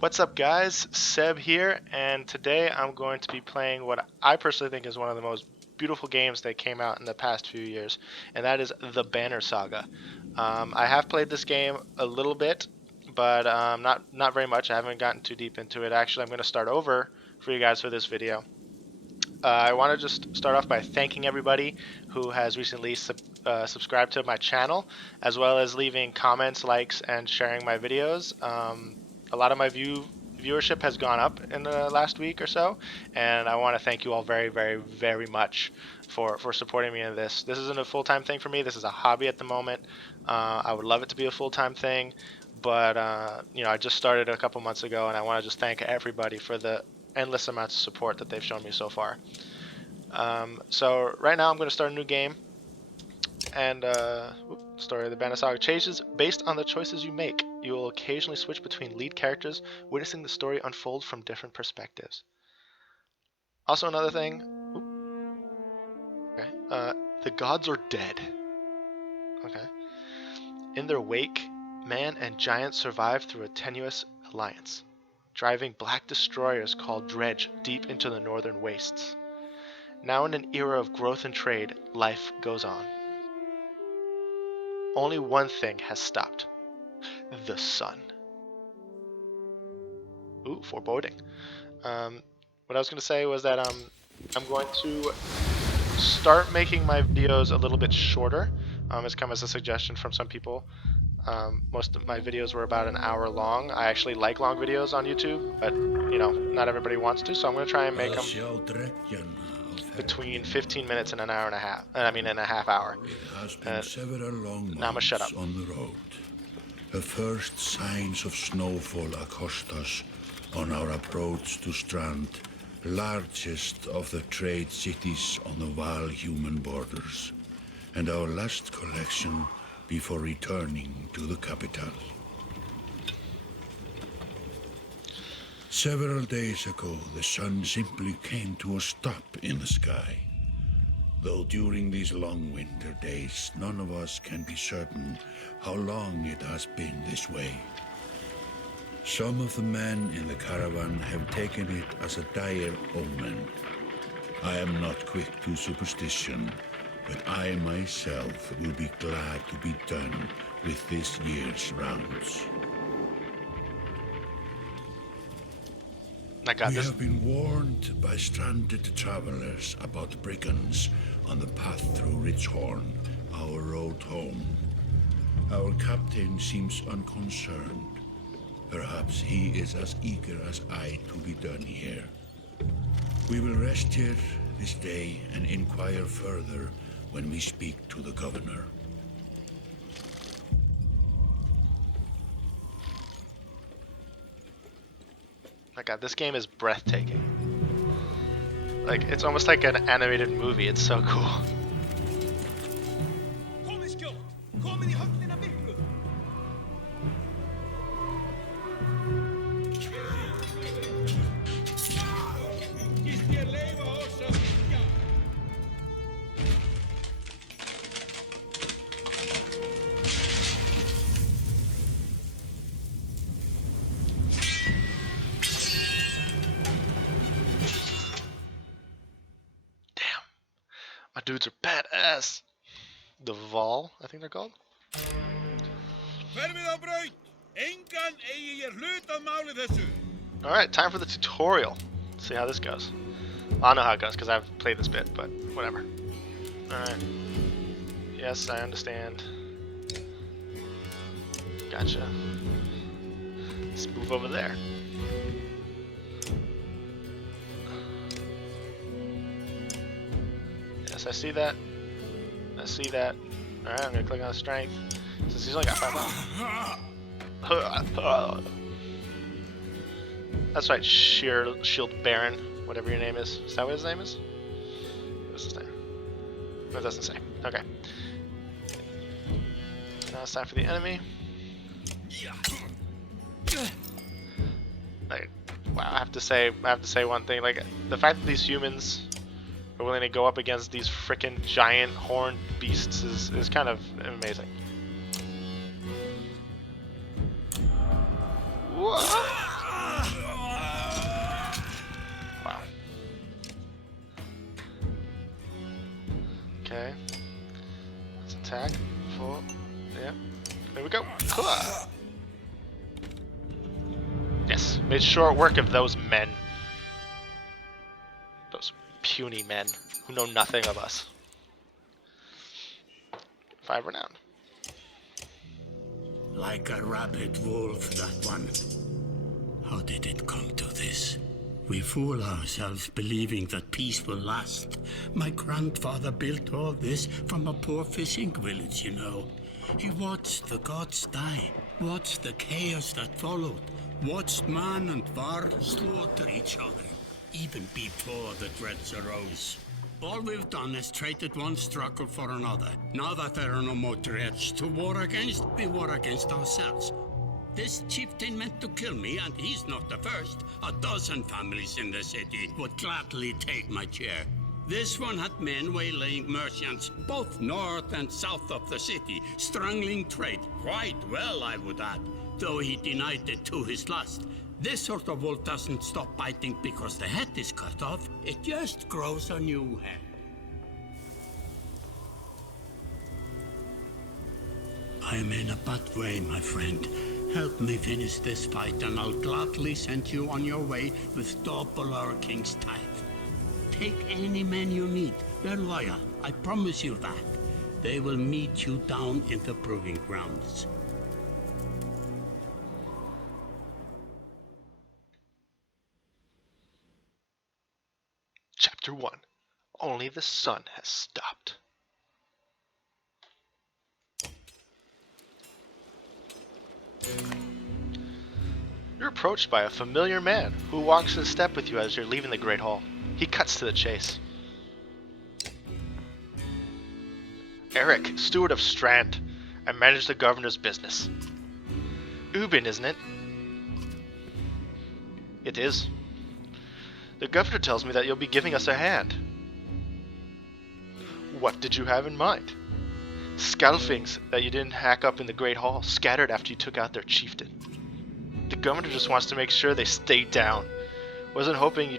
What's up guys, Seb here, and today I'm going to be playing what I personally think is one of the most beautiful games that came out in the past few years, and that is the Banner Saga. I have played this game a little bit, but not very much. I haven't gotten too deep into it. Actually, I'm going to start over for you guys for this video. I want to just start off by thanking everybody who has recently subscribed to my channel, as well as leaving comments, likes, and sharing my videos. A lot of my viewership has gone up in the last week or so, and I want to thank you all very much for supporting me in this. This isn't a full-time thing for me. This is a hobby at the moment. I would love it to be a full-time thing, but I just started a couple months ago, and I want to just thank everybody for the endless amounts of support that they've shown me so far. So right now I'm going to start a new game, and story of the Banner Saga changes based on the choices you make. You will occasionally switch between lead characters, witnessing the story unfold from different perspectives. Also another thing, okay, the gods are dead. Okay. In their wake, man and giant survive through a tenuous alliance, driving black destroyers called Dredge deep into the northern wastes. Now in an era of growth and trade, life goes on. Only one thing has stopped: the sun. Ooh, foreboding. What I was going to say was that I'm going to start making my videos a little bit shorter. It's come as a suggestion from some people. Most of my videos were about an hour long. I actually like long videos on YouTube, but not everybody wants to, so I'm going to try and make them between 15 minutes and an hour and a half. I mean, in a half hour. It has been several long now I'm gonna shut months up. on the road. The first signs of snowfall accost us on our approach to Strand, largest of the trade cities on the Val-human borders, and our last collection before returning to the capital. Several days ago, the sun simply came to a stop in the sky. Though during these long winter days, none of us can be certain how long it has been this way. Some of the men in the caravan have taken it as a dire omen. I am not quick to superstition, but I myself will be glad to be done with this year's rounds. We have been warned by stranded travelers about brigands on the path through Ridgehorn, our road home. Our captain seems unconcerned. Perhaps he is as eager as I to be done here. We will rest here this day and inquire further when we speak to the governor. My god, this game is breathtaking. Like, it's almost like an animated movie. It's so cool. My dudes are badass. The Vol, I think they're called. Alright, time for the tutorial. Let's see how this goes. Well, I know how it goes because I've played this bit, but whatever. Alright. Yes, I understand. Gotcha. Let's move over there. Yes, I see that. I see that. Alright, I'm gonna click on strength. Since he's only got 5 health. That's right, Shield Baron, whatever your name is. Is that what his name is? What's his name? No, it doesn't say. Okay. Now it's time for the enemy. Like, wow, I have to say one thing. Like, the fact that these humans are willing to go up against these frickin' giant horned beasts is kind of amazing. Whoa. Made short work of those men. Those puny men who know nothing of us. 5 renown. Like a rabid wolf, that one. How did it come to this? We fool ourselves believing that peace will last. My grandfather built all this from a poor fishing village, you know. He watched the gods die, watched the chaos that followed, watched man and var slaughter each other, even before the dreads arose. All we've done is traded one struggle for another. Now that there are no more dreads to war against, we war against ourselves. This chieftain meant to kill me, and he's not the first. A dozen families in the city would gladly take my chair. This one had men waylaying merchants, both north and south of the city, strangling trade, quite well, I would add, though he denied it to his last. This sort of wolf doesn't stop biting because the head is cut off. It just grows a new head. I'm in a bad way, my friend. Help me finish this fight, and I'll gladly send you on your way with double our king's tithe. Take any men you need. They're loyal, I promise you that. They will meet you down in the proving grounds. Chapter 1. Only the sun has stopped. You're approached by a familiar man who walks in step with you as you're leaving the Great Hall. He cuts to the chase. Eric, steward of Strand. I manage the governor's business. Ubin, isn't it? It is. The governor tells me that you'll be giving us a hand. What did you have in mind? Scalfings that you didn't hack up in the Great Hall, scattered after you took out their chieftain. The governor just wants to make sure they stay down. Was hoping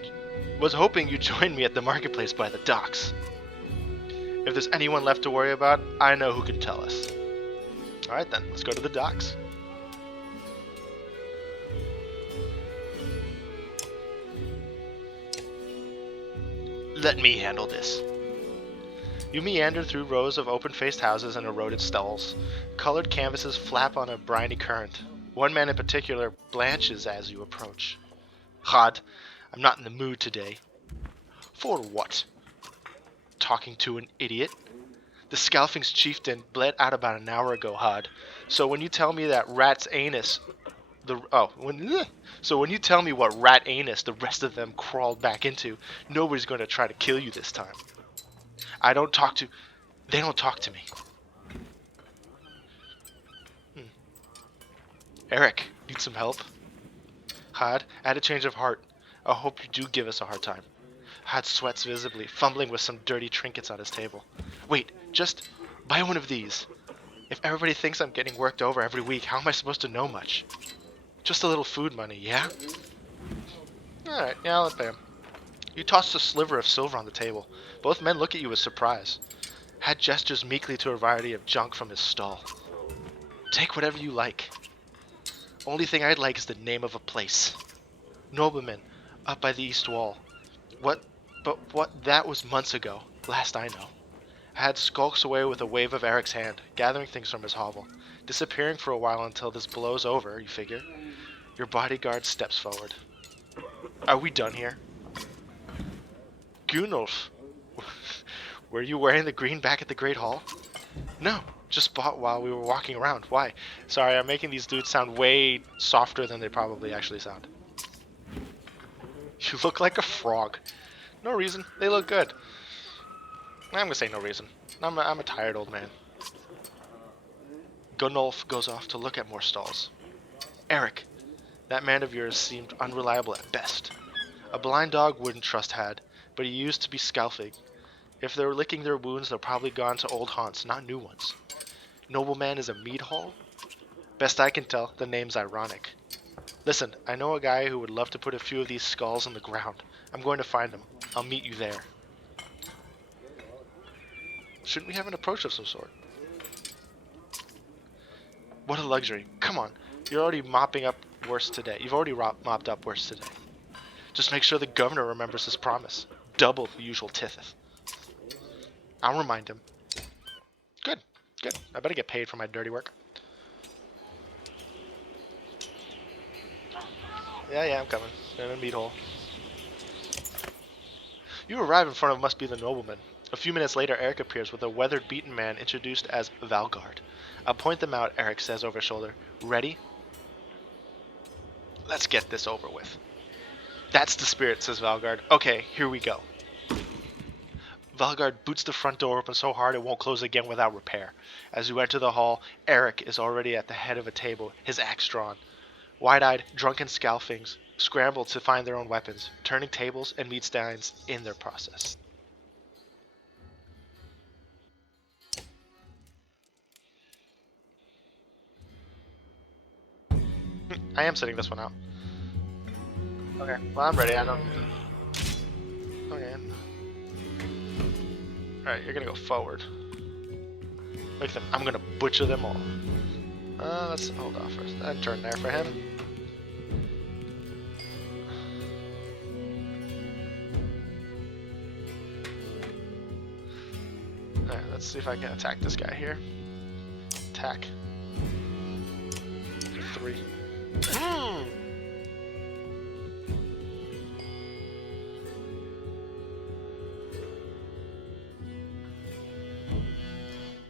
you'd join me at the marketplace by the docks. If there's anyone left to worry about, I know who can tell us. Alright then, let's go to the docks. Let me handle this. You meander through rows of open-faced houses and eroded stalls. Colored canvases flap on a briny current. One man in particular blanches as you approach. Hod, I'm not in the mood today. For what? Talking to an idiot? The Scalfing's chieftain bled out about an hour ago, Hod. So when you tell me that rat's anus when you tell me what rat anus the rest of them crawled back into, nobody's going to try to kill you this time. They don't talk to me. Eric, need some help? Had a change of heart. I hope you do give us a hard time. Had sweats visibly, fumbling with some dirty trinkets on his table. Wait, just buy one of these. If everybody thinks I'm getting worked over every week, how am I supposed to know much? Just a little food money, yeah? Alright, yeah, I'll pay him. You tossed a sliver of silver on the table. Both men look at you with surprise. Had gestures meekly to a variety of junk from his stall. Take whatever you like. Only thing I'd like is the name of a place. Nobleman, up by the east wall. What that was months ago, last I know. Had skulks away with a wave of Eric's hand, gathering things from his hovel, disappearing for a while until this blows over, you figure. Your bodyguard steps forward. Are we done here? Gunulf, were you wearing the green back at the Great Hall? No, just bought while we were walking around. Why? Sorry, I'm making these dudes sound way softer than they probably actually sound. You look like a frog. No reason. They look good. I'm gonna say no reason. I'm a tired old man. Gunulf goes off to look at more stalls. Eric, that man of yours seemed unreliable at best. A blind dog wouldn't trust Had, but he used to be Scalfing. If they're licking their wounds, they're probably gone to old haunts, not new ones. Nobleman is a mead hall? Best I can tell, the name's ironic. Listen, I know a guy who would love to put a few of these skulls in the ground. I'm going to find him. I'll meet you there. Shouldn't we have an approach of some sort? What a luxury. Come on, you're already mopping up worse today. You've already mopped up worse today. Just make sure the governor remembers his promise. Double the usual tithe. I'll remind him. Good, good. I better get paid for my dirty work. Yeah, I'm coming. In a meat hole. You arrive in front of must be the nobleman. A few minutes later, Eric appears with a weathered, beaten man introduced as Valgard. I'll point them out, Eric says over shoulder. Ready? Let's get this over with. That's the spirit, says Valgard. Okay, here we go. Valgard boots the front door open so hard it won't close again without repair. As you enter the hall, Eric is already at the head of a table, his axe drawn. Wide-eyed, drunken scalfings scramble to find their own weapons, turning tables and meat steins in their process. I am sitting this one out. Okay, well I'm ready. I don't. Okay. Alright, you're gonna go forward. Look at them. I'm gonna butcher them all. Let's hold off first. I'd turn there for him. Alright, let's see if I can attack this guy here. Attack. 3.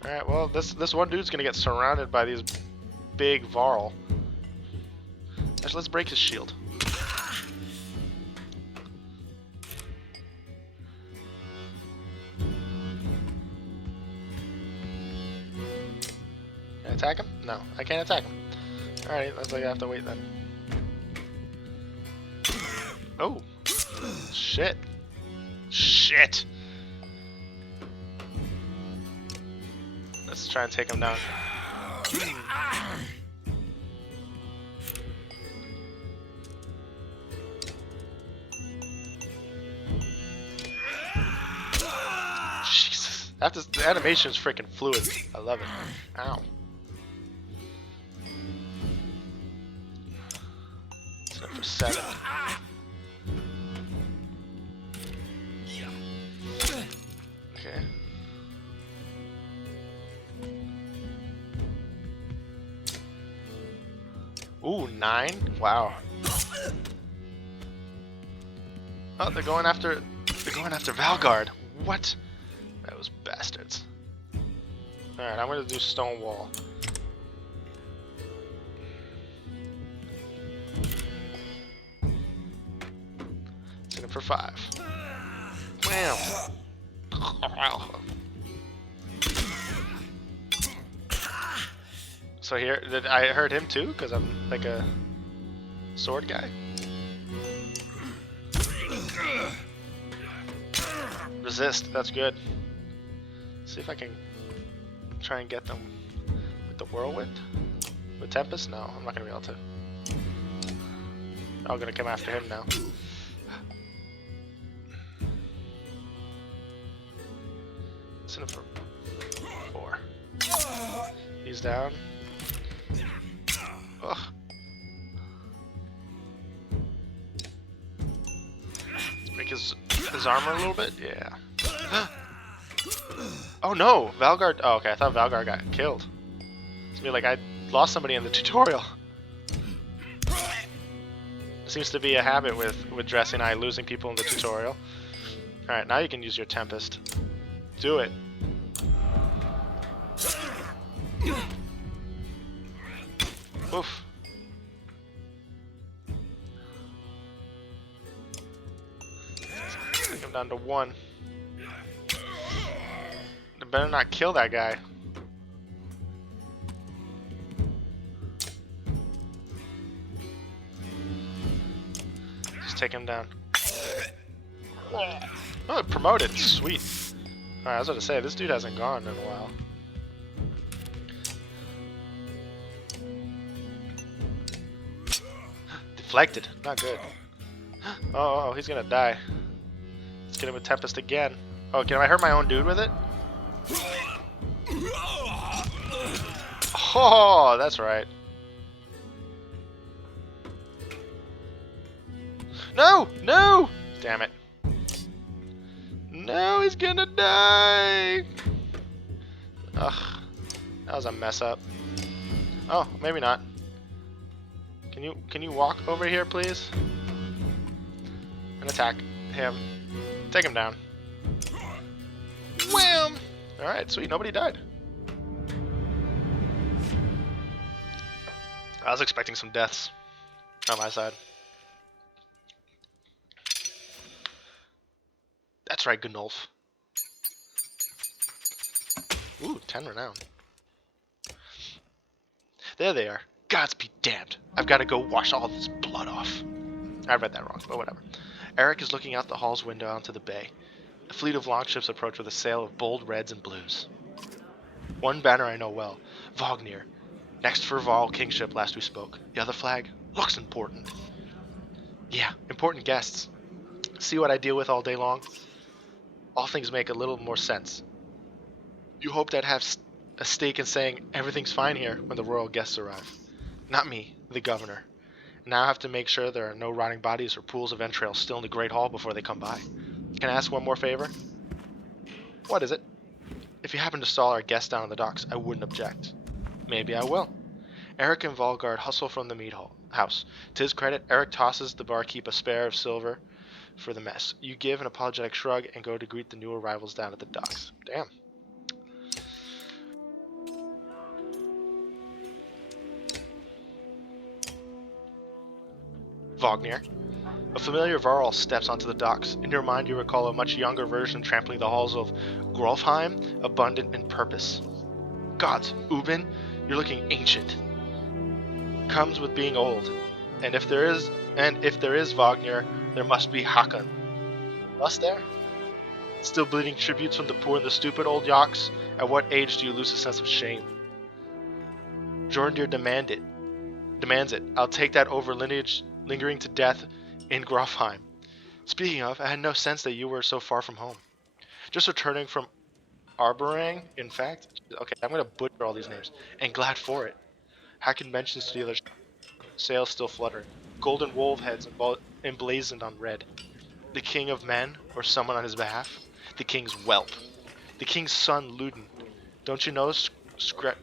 Alright, well, this one dude's gonna get surrounded by these big Varl. Actually, let's break his shield. Can I attack him? No, I can't attack him. Alright, looks like I have to wait then. Oh! Shit! Shit! Let's try and take him down. Jesus. The animation is freaking fluid. I love it. Ow. It's up for 7. Okay. Ooh, 9? Wow. Oh, they're going after Valgard. What? Those bastards. Alright, I'm gonna do stone wall. Hit him for 5. Wham! So here, I heard him too, because I'm like a sword guy. Resist, that's good. See if I can try and get them with the whirlwind. With Tempest? No, I'm not gonna be able to. I'm gonna come after him now. Send him for 4. He's down. Ugh. Let's make his armor a little bit. Yeah. Oh no, Valgard. Oh, okay. I thought Valgard got killed. It's me like I lost somebody in the tutorial. It seems to be a habit with Dressy and I losing people in the tutorial. All right, now you can use your Tempest. Do it. Oof. Take him down to 1. They better not kill that guy. Just take him down. Oh, promoted. Sweet. Alright, I was about to say, this dude hasn't gone in a while. Deflected. Not good. Oh, he's gonna die. Let's get him with Tempest again. Oh, can I hurt my own dude with it? Oh, that's right. No! No! Damn it. No, he's gonna die! Ugh. That was a mess up. Oh, maybe not. Can you walk over here, please? And attack him. Take him down. Wham! Alright, sweet. Nobody died. I was expecting some deaths on my side. That's right, Gnolf. Ooh, 10 renown. There they are. Gods be damned. I've got to go wash all this blood off. I read that wrong, but whatever. Eric is looking out the hall's window onto the bay. A fleet of longships approach with a sail of bold reds and blues. One banner I know well, Vognir. Next for Vol kingship last we spoke. The other flag looks important. Yeah, important guests. See what I deal with all day long? All things make a little more sense. You hoped I'd have a stake in saying everything's fine here when the royal guests arrive. Not me, the governor. Now I have to make sure there are no rotting bodies or pools of entrails still in the Great Hall before they come by. Can I ask one more favor? What is it? If you happen to stall our guests down on the docks, I wouldn't object. Maybe I will. Eric and Volgard hustle from the meat house. To his credit, Eric tosses the barkeep a spare of silver for the mess. You give an apologetic shrug and go to greet the new arrivals down at the docks. Damn. Vognir. A familiar Varl steps onto the docks. In your mind, you recall a much younger version trampling the halls of Grolfheim, abundant in purpose. Gods, Ubin, you're looking ancient. Comes with being old. And if there is Vognir, there must be Hakon. Must there? Still bleeding tributes from the poor and the stupid, old yaks? At what age do you lose a sense of shame? Jorndir demands it. I'll take that over lineage lingering to death in Grofheim. Speaking of, I had no sense that you were so far from home. Just returning from Arborang, in fact. Okay, I'm going to butcher all these names. And glad for it. Hacken mentions to the others, sails still fluttering. Golden wolf heads emblazoned on red. The king of men, or someone on his behalf. The king's whelp. The king's son, Luden. Don't you know Scrivener?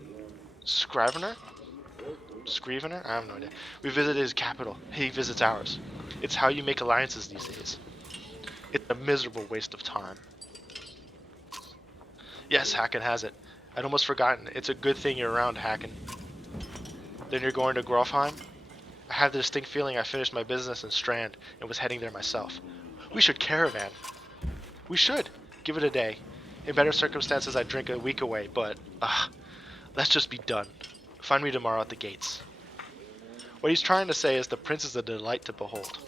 Scrivener? I have no idea. We visited his capital. He visits ours. It's how you make alliances these days. It's a miserable waste of time. Yes, Hacken has it. I'd almost forgotten. It's a good thing you're around, Hacken. Then you're going to Grofheim? I have the distinct feeling I finished my business in Strand and was heading there myself. We should caravan. We should. Give it a day. In better circumstances, I'd drink a week away, but, let's just be done. Find me tomorrow at the gates. What he's trying to say is the prince is a delight to behold.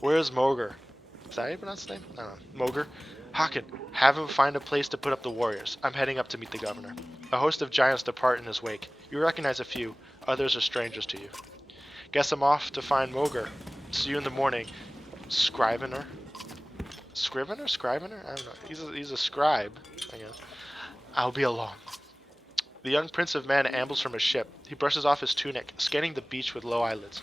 Where is Moger? Is that how you pronounce his name? I don't know. Moger? Haken, have him find a place to put up the warriors. I'm heading up to meet the governor. A host of giants depart in his wake. You recognize a few. Others are strangers to you. Guess I'm off to find Moger. See you in the morning. Scrivener? Scrivener? Scrivener? I don't know. He's a scribe, I guess. I'll be along. The young prince of men ambles from his ship. He brushes off his tunic, scanning the beach with low eyelids.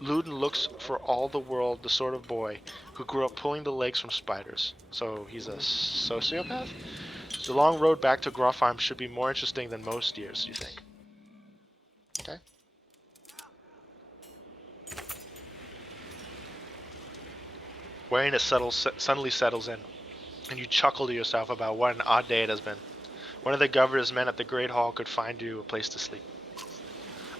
Luden looks for all the world the sort of boy who grew up pulling the legs from spiders. So he's a sociopath? The long road back to Grofheim should be more interesting than most years, you think? Okay. Wearing suddenly settles in, and you chuckle to yourself about what an odd day it has been. One of the governor's men at the Great Hall could find you a place to sleep.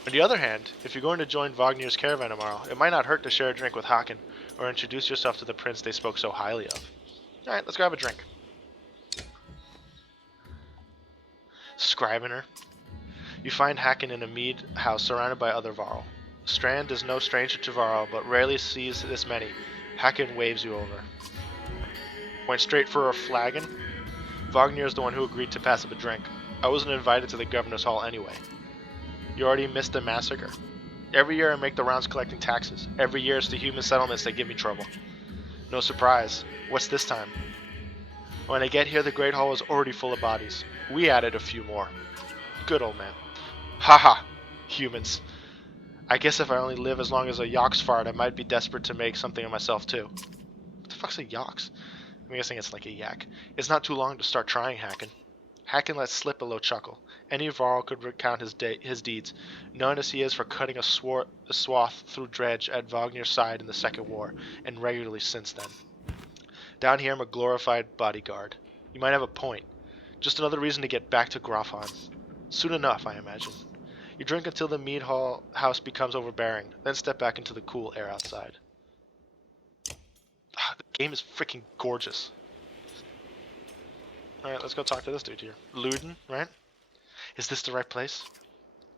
On the other hand, if you're going to join Vognir's caravan tomorrow, it might not hurt to share a drink with Haken, or introduce yourself to the prince they spoke so highly of. Alright, let's grab a drink. Scrivener. You find Haken in a mead house surrounded by other Varl. Strand is no stranger to Varl, but rarely sees this many. Haken waves you over. Went straight for a flagon? Vognir is the one who agreed to pass up a drink. I wasn't invited to the governor's hall anyway. You already missed the massacre. Every year I make the rounds collecting taxes. Every year it's the human settlements that give me trouble. No surprise. What's this time? When I get here, the Great Hall is already full of bodies. We added a few more. Good old man. Haha, humans. I guess if I only live as long as a Yox fart, I might be desperate to make something of myself too. What the fuck's a Yox? I'm guessing it's like a yak. It's not too long to start trying hacking. Hacken let slip a low chuckle. Any Varl could recount his deeds, known as he is for cutting a swath through Dredge at Wagner's side in the Second War, and regularly since then. Down here I'm a glorified bodyguard. You might have a point. Just another reason to get back to Grofheim. Soon enough, I imagine. You drink until the mead hall house becomes overbearing, then step back into the cool air outside. The game is freaking gorgeous. Alright, let's go talk to this dude here. Luden, right? Is this the right place?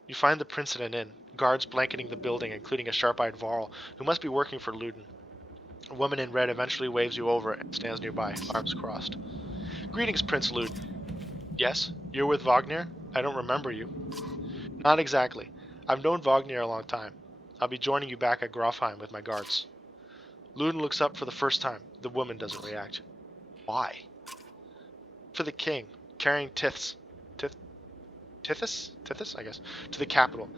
You find the prince in an inn, guards blanketing the building, including a sharp-eyed Varl, who must be working for Luden. A woman in red eventually waves you over and stands nearby, arms crossed. Greetings, Prince Luden. Yes? You're with Wagner? I don't remember you. Not exactly. I've known Wagner a long time. I'll be joining you back at Grofheim with my guards. Luden looks up for the first time. The woman doesn't react. Why? For the king, carrying Tithys, I guess, to the capital.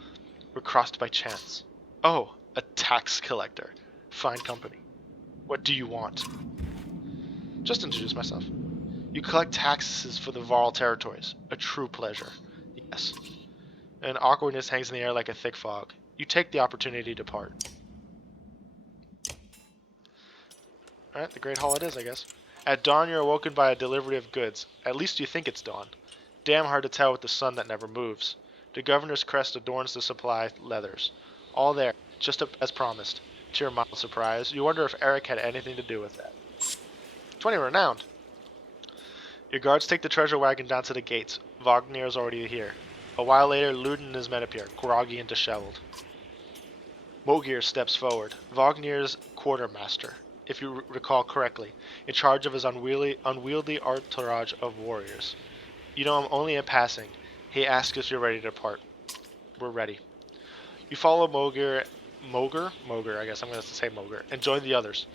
We're crossed by chance. Oh, a tax collector. Fine company. What do you want? Just introduce myself. You collect taxes for the Varl territories. A true pleasure. Yes. And awkwardness hangs in the air like a thick fog. You take the opportunity to depart. Alright, the Great Hall it is, I guess. At dawn, you're awoken by a delivery of goods. At least you think it's dawn. Damn hard to tell with the sun that never moves. The governor's crest adorns the supply leathers. All there, just as promised. To your mild surprise, you wonder if Eric had anything to do with that. 20 renowned. Your guards take the treasure wagon down to the gates. Wagner is already here. A while later, Luden and his men appear, groggy and disheveled. Mogir steps forward, Wagner's quartermaster, if you recall correctly, in charge of his unwieldy entourage of warriors. You know him only in passing. He asks if you're ready to depart. We're ready. You follow Mogir, I guess I'm going to say Mogir, and join the others.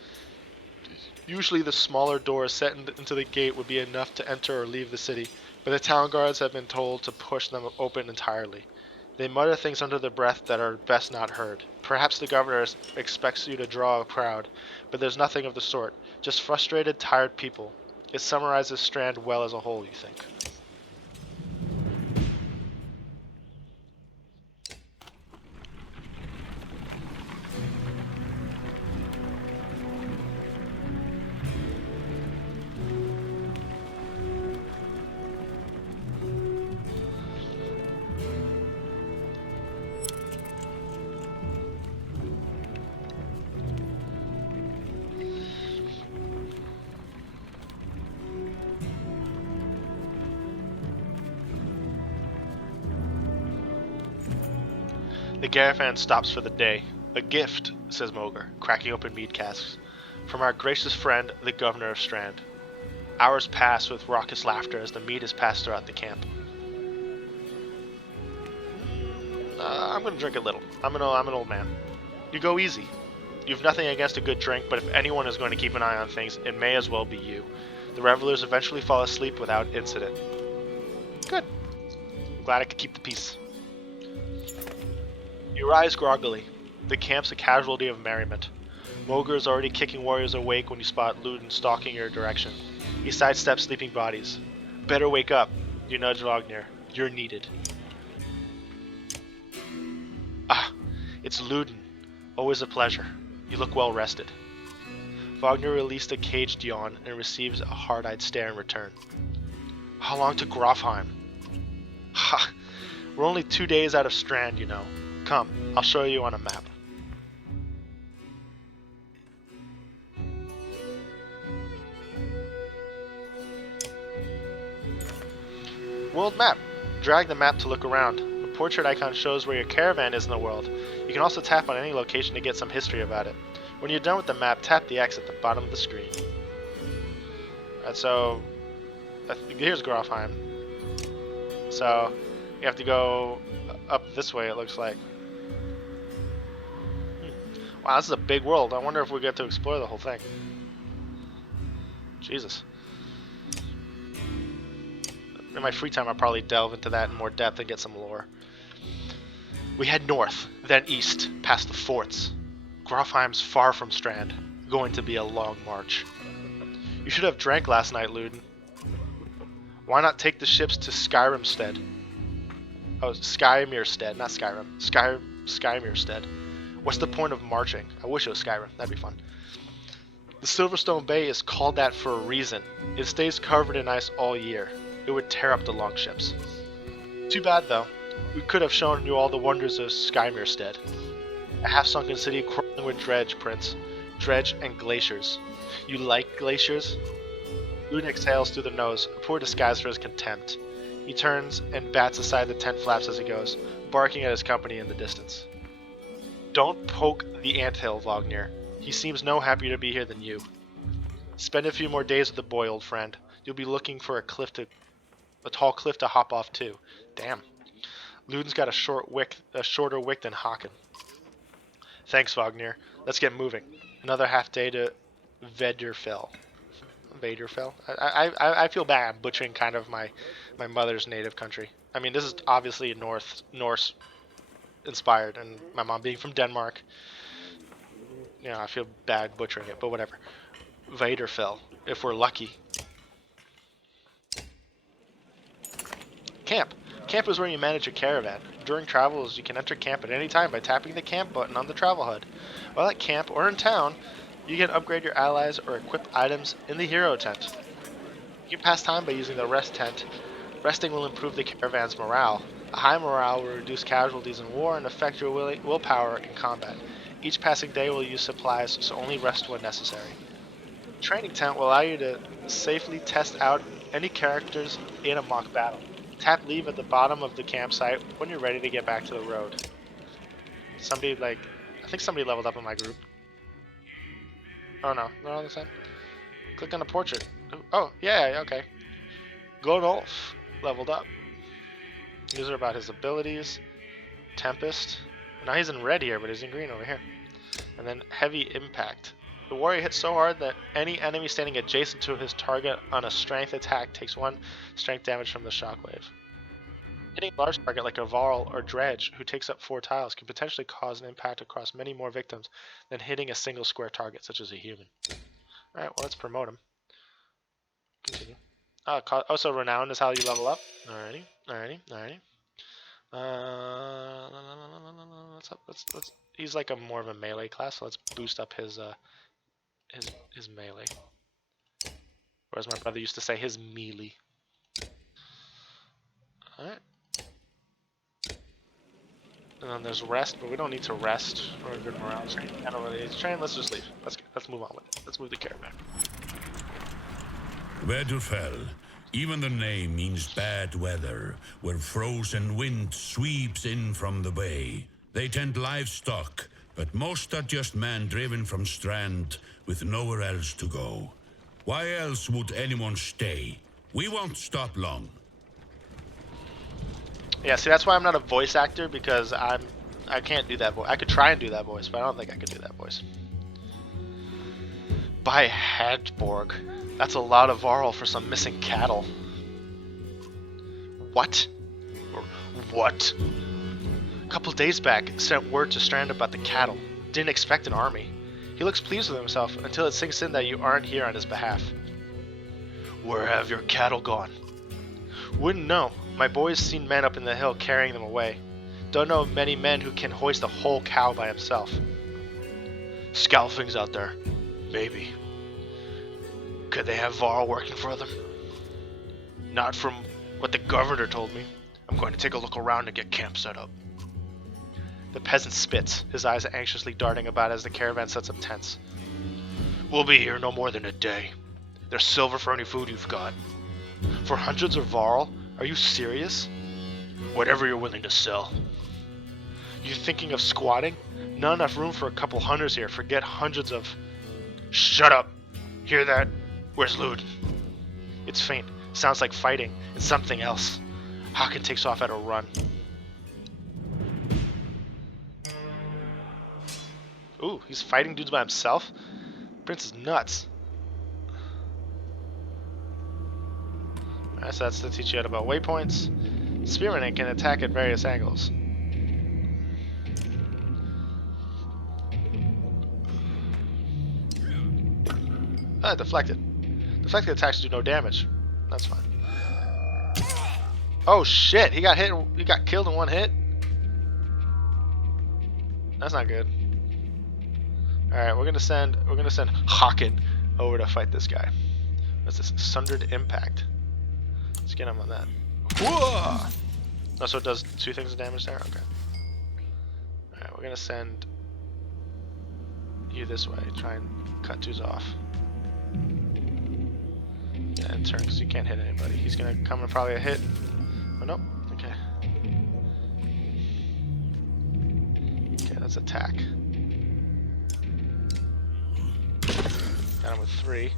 Usually the smaller doors set into the gate would be enough to enter or leave the city, but the town guards have been told to push them open entirely. They mutter things under their breath that are best not heard. Perhaps the governor expects you to draw a crowd, but there's nothing of the sort. Just frustrated, tired people. It summarizes Strand well as a whole, you think. The caravan stops for the day. A gift, says Moger, cracking open mead casks. From our gracious friend, the governor of Strand. Hours pass with raucous laughter as the mead is passed throughout the camp. I'm gonna drink a little. I'm an old man. You go easy. You've nothing against a good drink, but if anyone is going to keep an eye on things, it may as well be you. The revelers eventually fall asleep without incident. Good. I'm glad I could keep the peace. You rise groggily. The camp's a casualty of merriment. Moger is already kicking warriors awake when you spot Luden stalking your direction. He sidesteps sleeping bodies. Better wake up. You nudge Wagner. You're needed. Ah, it's Luden. Always a pleasure. You look well rested. Wagner released a caged yawn and receives a hard-eyed stare in return. How long to Grofheim? Ha! We're only 2 days out of Strand, you know. Come, I'll show you on a map. World map. Drag the map to look around. The portrait icon shows where your caravan is in the world. You can also tap on any location to get some history about it. When you're done with the map, tap the X at the bottom of the screen. Alright, so here's Grofheim. So you have to go up this way, it looks like. Wow, this is a big world. I wonder if we get to explore the whole thing. Jesus. In my free time, I'll probably delve into that in more depth and get some lore. We head north, then east, past the forts. Grofheim's far from Strand. Going to be a long march. You should have drank last night, Luden. Why not take the ships to Skyrimstead? Oh, Skymirstead, not Skyrim. Skymirstead. What's the point of marching? I wish it was Skyrim. That'd be fun. The Silverstone Bay is called that for a reason. It stays covered in ice all year. It would tear up the longships. Too bad, though. We could have shown you all the wonders of Skymirstead. A half-sunken city crawling with dredge, Prince. Dredge and glaciers. You like glaciers? Luden exhales through the nose, a poor disguise for his contempt. He turns and bats aside the tent flaps as he goes, barking at his company in the distance. Don't poke the anthill, Wagner. He seems no happier to be here than you. Spend a few more days with the boy, old friend. You'll be looking for a tall cliff to hop off too. Damn. Luden's got a shorter wick than Haken. Thanks, Wagner. Let's get moving. Another half day to Vederfell. Vaderfell. I feel bad. I'm butchering kind of my mother's native country. I mean, this is obviously Norse inspired, and my mom being from Denmark, I feel bad butchering it, but whatever. Vaderfell, if we're lucky. Camp. Camp is where you manage a caravan. During travels, you can enter camp at any time by tapping the camp button on the travel HUD. While at camp or in town, you can upgrade your allies or equip items in the hero tent. You can pass time by using the rest tent. Resting will improve the caravan's morale. A high morale will reduce casualties in war and affect your willpower in combat. Each passing day will use supplies, so only rest when necessary. Training tent will allow you to safely test out any characters in a mock battle. Tap leave at the bottom of the campsite when you're ready to get back to the road. I think somebody leveled up in my group. Oh no, they're all the same. Click on the portrait. Oh, yeah, okay. Godolph leveled up. These are about his abilities. Tempest. Now he's in red here, but he's in green over here. And then Heavy Impact. The warrior hits so hard that any enemy standing adjacent to his target on a strength attack takes 1 strength damage from the shockwave. Hitting a large target like a Varl or Dredge, who takes up 4 tiles, can potentially cause an impact across many more victims than hitting a single square target, such as a human. Alright, well, let's promote him. Continue. So Renown is how you level up. Alrighty. He's like more of a melee class, so let's boost up his melee. Or as my brother used to say, his melee. Alright. And then there's rest, but we don't need to rest or a good morale train. I don't really need to train. Let's just leave. Let's move on with it. Let's move the caravan. Wedderfell. Even the name means bad weather, where frozen wind sweeps in from the bay. They tend livestock, but most are just men driven from Strand with nowhere else to go. Why else would anyone stay? We won't stop long. Yeah, see, that's why I'm not a voice actor, because I can't do that voice. I could try and do that voice, but I don't think I could do that voice. By Hadborg. That's a lot of Varl for some missing cattle. What? What? A couple days back, sent word to Strand about the cattle. Didn't expect an army. He looks pleased with himself until it sinks in that you aren't here on his behalf. Where have your cattle gone? Wouldn't know. My boy's seen men up in the hill carrying them away. Don't know of many men who can hoist a whole cow by himself. Scalfings out there. Maybe. Could they have Varl working for them? Not from what the governor told me. I'm going to take a look around and get camp set up. The peasant spits, his eyes anxiously darting about as the caravan sets up tents. We'll be here no more than a day. There's silver for any food you've got. For hundreds of Varl? Are you serious? Whatever you're willing to sell. You thinking of squatting? Not enough room for a couple hunters here. Forget hundreds of... Shut up! Hear that? Where's Lud? It's faint. Sounds like fighting. It's something else. Haken takes off at a run. Ooh, he's fighting dudes by himself? Prince is nuts. Alright, so that's to teach you about waypoints. Spearmen can attack at various angles. Ah, deflected. Deflected attacks do no damage. That's fine. Oh shit! He got hit. He got killed in one hit. That's not good. All right, we're gonna send Hawken over to fight this guy. What's this? Sundered Impact. Let's get him on that. Whoa! Oh, so it does 2 things of damage there. Okay. All right, we're gonna send you this way. Try and cut 2s off. Yeah, in turn, because you can't hit anybody. He's gonna come and probably a hit. Oh no. Okay. Okay, let's attack. Got him with 3.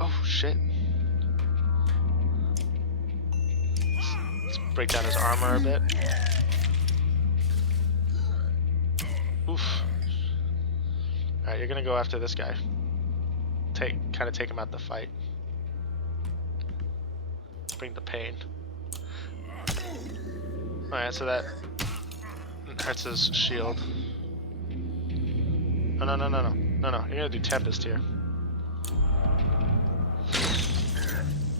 Oh shit. Let's break down his armor a bit. Oof. Alright, you're gonna go after this guy. Kind of take him out the fight. Bring the pain. Alright, so that hurts his shield. Oh, no. You're gonna do Tempest here.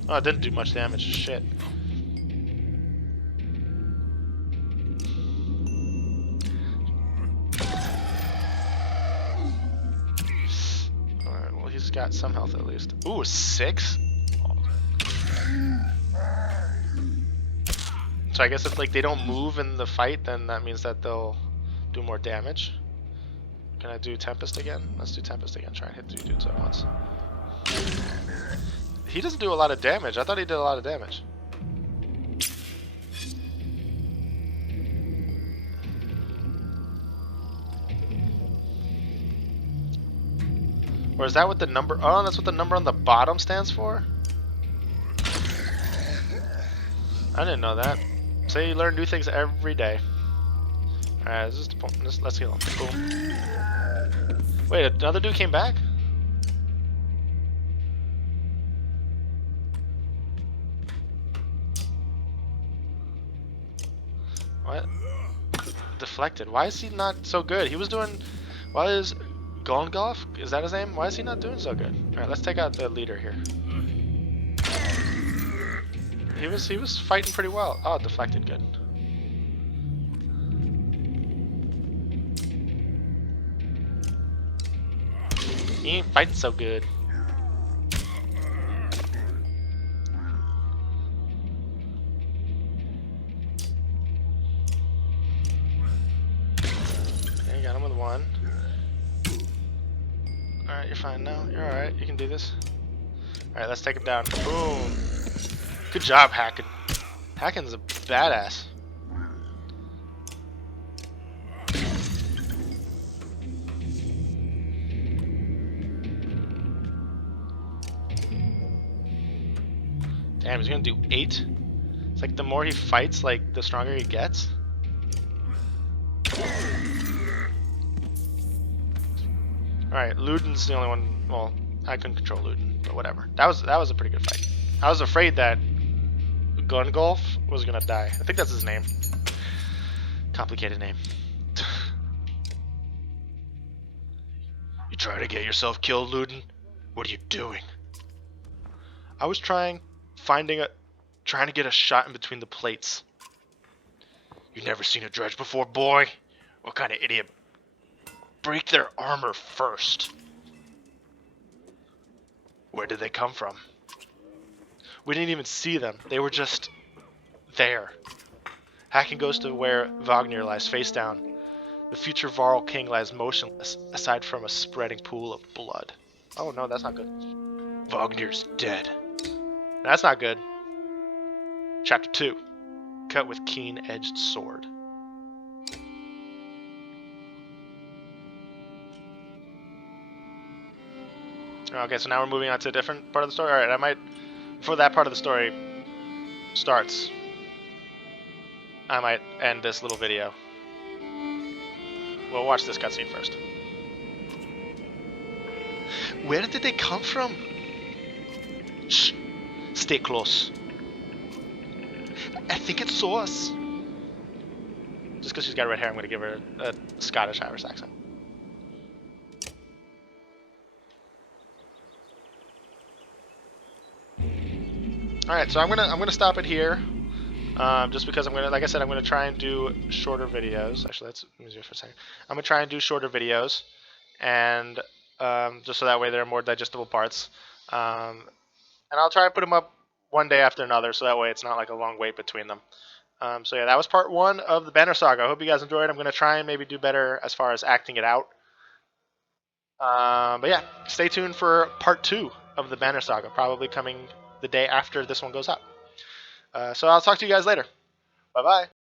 Oh, it didn't do much damage. Shit. Alright, well, he's got some health at least. Ooh, 6? So I guess if like they don't move in the fight, then that means that they'll do more damage. Can I do Tempest again? Let's do Tempest again. Try and hit 2 dudes at once. He doesn't do a lot of damage. I thought he did a lot of damage. Or is that what the number... Oh, that's what the number on the bottom stands for? I didn't know that. So you learn new things every day. Alright, let's heal him. Boom. Wait, another dude came back? What? Deflected. Why is he not so good? He was doing... Why is... Golf? Is that his name? Why is he not doing so good? Alright, let's take out the leader here. He was fighting pretty well. Oh, deflected, good. He ain't fighting so good. Okay, got him with 1. Alright, you're fine now. You're alright. You can do this. Alright, let's take him down. Boom. Good job, Hacken. Hacken's a badass. Damn, he's gonna do 8? It's like the more he fights, like, the stronger he gets. Alright, Luden's the only one... Well, I couldn't control Luden, but whatever. That was a pretty good fight. I was afraid that Gungolf was gonna die. I think that's his name. Complicated name. You trying to get yourself killed, Luden? What are you doing? I was trying to get a shot in between the plates. You never seen a dredge before, boy? What kind of idiot? Break their armor first. Where did they come from? We didn't even see them. They were just there. Hacken goes to where Wagner lies face down. The future Varl king lies motionless, aside from a spreading pool of blood. Oh no, that's not good. Wagner's dead. That's not good. Chapter 2. Cut with keen-edged sword. Okay, so now we're moving on to a different part of the story. Alright, before that part of the story starts, I might end this little video. We'll watch this cutscene first. Where did they come from? Shh. Stay close. I think it saw us. Just because she's got red hair, I'm going to give her a Scottish Irish accent. All right, so I'm gonna stop it here. Just because I'm gonna, like I said, I'm gonna try and do shorter videos. Actually, let's let me do it for a second. I'm gonna try and do shorter videos, and just so that way there are more digestible parts. And I'll try and put them up one day after another, so that way it's not like a long wait between them. So yeah, that was part one of the Banner Saga. I hope you guys enjoyed. I'm gonna try and maybe do better as far as acting it out. But yeah, stay tuned for part two of the Banner Saga, probably coming the day after this one goes up. So I'll talk to you guys later. Bye bye.